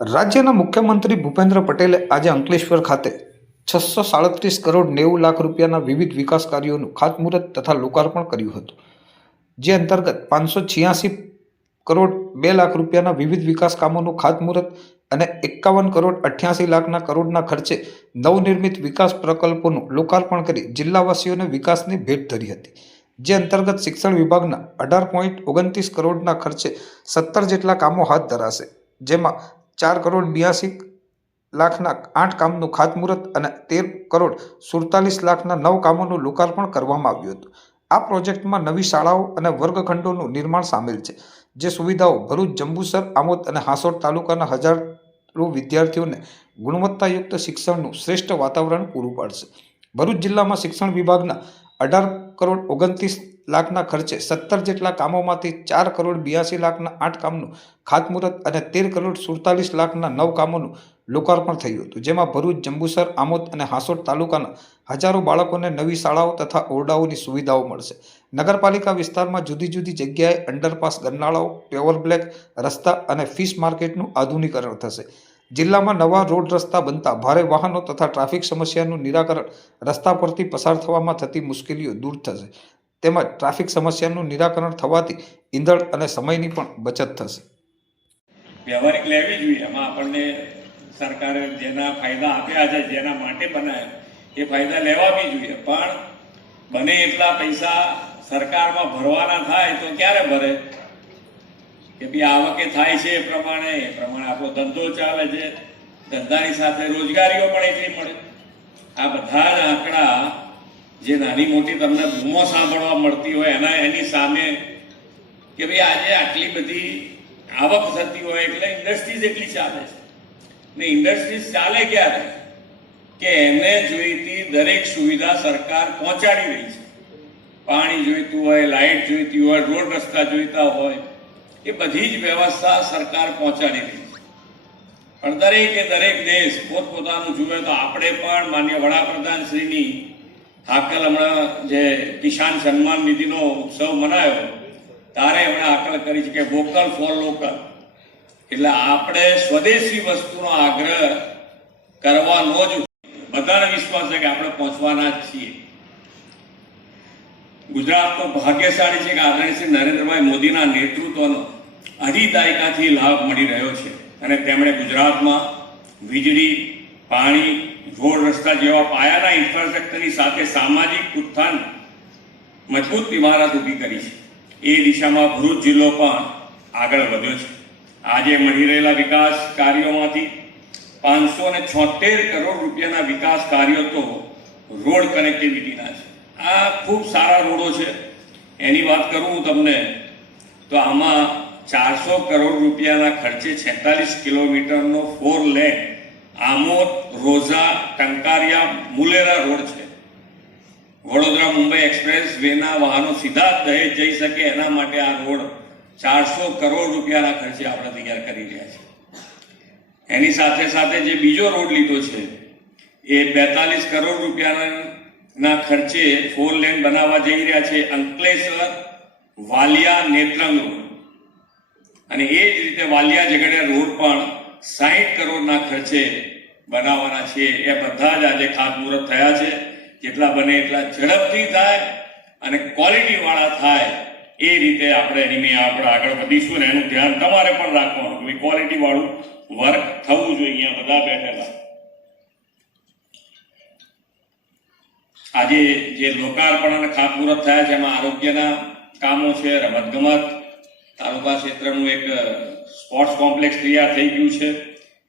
રાજ્યના મુખ્યમંત્રી ભૂપેન્દ્ર પટેલે આજે અંકલેશ્વર ખાતે 637 કરોડ 90 લાખ રૂપિયાના વિવિધ વિકાસ કાર્યોનું ખાતમુહૂર્ત તથા લોકાર્પણ કર્યું હતું, જે અંતર્ગત 586 કરોડ 2 લાખ રૂપિયાના વિવિધ વિકાસ કામોનું ખાતમુહૂર્ત અને 51 કરોડ 88 કરોડના ખર્ચે નવનિર્મિત વિકાસ પ્રકલ્પોનું લોકાર્પણ કરી જિલ્લાવાસીઓને વિકાસની ભેટ ધરી હતી. જે અંતર્ગત શિક્ષણ વિભાગના 18.29 કરોડના ખર્ચે 17 જેટલા કામો હાથ ધરાશે, જેમાં 4 કરોડ 82 લાખના 8 કામનું ખાતમુહૂર્ત અને 13 કરોડ 47 લાખના 9 કામોનું લોકાર્પણ કરવામાં આવ્યું હતું. આ પ્રોજેક્ટમાં નવી શાળાઓ અને વર્ગખંડોનું નિર્માણ સામેલ છે, જે સુવિધાઓ ભરૂચ, જંબુસર, આમોદ અને હાંસોટ તાલુકાના હજારો વિદ્યાર્થીઓને ગુણવત્તાયુક્ત શિક્ષણનું શ્રેષ્ઠ વાતાવરણ પૂરું પાડશે. ભરૂચ જિલ્લામાં શિક્ષણ વિભાગના 18 કરોડ 29 લાખના ખર્ચે 17 જેટલા કામોમાંથી 4 કરોડ 82 લાખના 8 કામનું ખાતમુહૂર્ત અને 13 કરોડ 47 લાખના 9 કામોનું લોકાર્પણ થયું હતું, જેમાં ભરૂચ, જંબુસર, આમોદ અને હાંસોટ તાલુકાના હજારો બાળકોને નવી શાળાઓ તથા ઓરડાઓની સુવિધાઓ મળશે. નગરપાલિકા વિસ્તારમાં જુદી જુદી જગ્યાએ અંડરપાસ, ગરનાળાઓ, પેવર બ્લેક રસ્તા અને ફિશ માર્કેટનું આધુનિકરણ થશે. જિલ્લામાં નવા રોડ રસ્તા બનતા ભારે વાહનો તથા ટ્રાફિક સમસ્યાનું નિરાકરણ, રસ્તા પરથી પસાર થવામાં થતી મુશ્કેલીઓ દૂર થશે, તેમજ ટ્રાફિક સમસ્યાનું નિરાકરણ થવાથી ઈંધણ અને સમયની પણ બચત થશે. વ્યવહારિક લેવી જોઈએ. એમાં આપણને સરકારે જેના ફાયદા આપ્યા છે, જેના માટે બનાવ્યા, એ ફાયદા લેવા બી જોઈએ. પણ બને એટલા પૈસા સરકારમાં ભરવાના થાય તો ક્યારે ભરે? કે ભાઈ આવકે થાય છે એ પ્રમાણે આપણો ધંધો ચાલે છે, ધંધાની સાથે રોજગારીઓ પણ એટલી મળે. આ બધા જ આંકડા જે નાની મોટી તમને બૂમો સાંભળવા મળતી હોય એની સામે કે ભાઈ આજે આટલી બધી આવક થતી હોય એટલે ઇન્ડસ્ટ્રીઝ એટલી ચાલે છે. ને ઇન્ડસ્ટ્રીઝ ચાલે ક્યારે? કે એને જોઈતી દરેક સુવિધા સરકાર પહોંચાડી રહી છે. પાણી જોઈતું હોય, લાઇટ જોઈતી હોય, રોડ રસ્તા જોઈતા હોય, એ બધી જ વ્યવસ્થા સરકાર પહોંચાડી રહી છે. પણ દરેક દેશ પોતપોતાનું જુએ તો આપણે પણ માન્ય વડાપ્રધાન શ્રીની હાકલ હમણાં જે કિસાન સન્માન નિધિનો ઉત્સવ મનાયો ત્યારે એમણે હાકલ કરી છે કે વોકલ ફોર લોકલ. એટલે આપણે સ્વદેશી વસ્તુનો આગ્રહ કરવાનો જ બધાને વિશ્વાસ છે કે આપણે પહોંચવાના જ છીએ. ગુજરાત તો ભાગ્યશાળી છે કે આદરણીય શ્રી નરેન્દ્રભાઈ મોદીના નેતૃત્વનો અઢી દાયકાથી લાભ મળી રહ્યો છે અને તેમણે ગુજરાતમાં વીજળી, પાણી, રોડ રસ્તા જેવા પાયાના ઇન્ફ્રાસ્ટ્રક્ચરની સાથે સામાજિક ઉત્થાન મજબૂત ઇમારત ઊભી કરી છે. એ દિશામાં ભરૂચ જિલ્લો પણ આગળ વધ્યો છે. આજે મળી રહેલા વિકાસ કાર્યોમાંથી 576 કરોડ રૂપિયાના વિકાસ કાર્યો તો રોડ કનેક્ટિવિટીના છે. આ ખૂબ સારા રોડો છે. એની વાત કરું હું તમને તો આમાં 400 કરોડ રૂપિયાના ખર્ચે 46 કિલોમીટરનો 4 લેન આમોદ, રોઝા, ટંકારિયા, મુલેરા રોડ છે. વડોદરા મુંબઈ એક્સપ્રેસ વેના વાહનો સીધા દહેજ જઈ શકે એના માટે આ રોડ 400 કરોડ રૂપિયાના ખર્ચે આપણે તૈયાર કરી રહ્યા છીએ. એની સાથે સાથે જે બીજો રોડ લીધો છે એ 42 કરોડ રૂપિયાના ખર્ચે 4 લેન બનાવવા જઈ રહ્યા છે, અંકલેશ્વર વાલિયા નેત્રંગ રોડ. અને એ જ રીતે વાલિયા ઝઘડિયા રોડ પણ 60 કરોડના ખર્ચે બનાવવાના છે. એ બધા જ આજે ખાતમુહૂર્ત થયા છે. જેટલા બને એટલા ઝડપથી થાય અને ક્વોલિટી વાળા થાય એ રીતે આપણે આગળ વધીશું. ને એનું ધ્યાન તમારે પણ રાખવાનું કે ક્વોલિટી વાળું વર્ક થવું જોઈએ. બધા બેઠેલા આજે જે લોકાર્પણ અને ખાતમુહૂર્ત થયા છે એમાં આરોગ્યના કામો છે, રમતગમત, તાલુકા ક્ષેત્રનું એક સ્પોર્ટ્સ કોમ્પ્લેક્સ તૈયાર થઈ ગયું છે,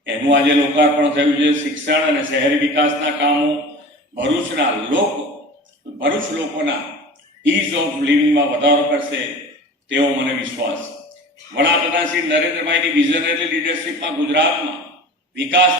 એનું આજે લોકાર્પણ થયું છે. શિક્ષણ અને શહેરી વિકાસના કામો, ભરૂચ લોકોના ઇઝ ઓફ લિવિંગમાં વધારો કરશે તેવો મને વિશ્વાસ. વડાપ્રધાન શ્રી નરેન્દ્રભાઈની વિઝનરી લીડરશીપમાં ગુજરાતમાં વિકાસ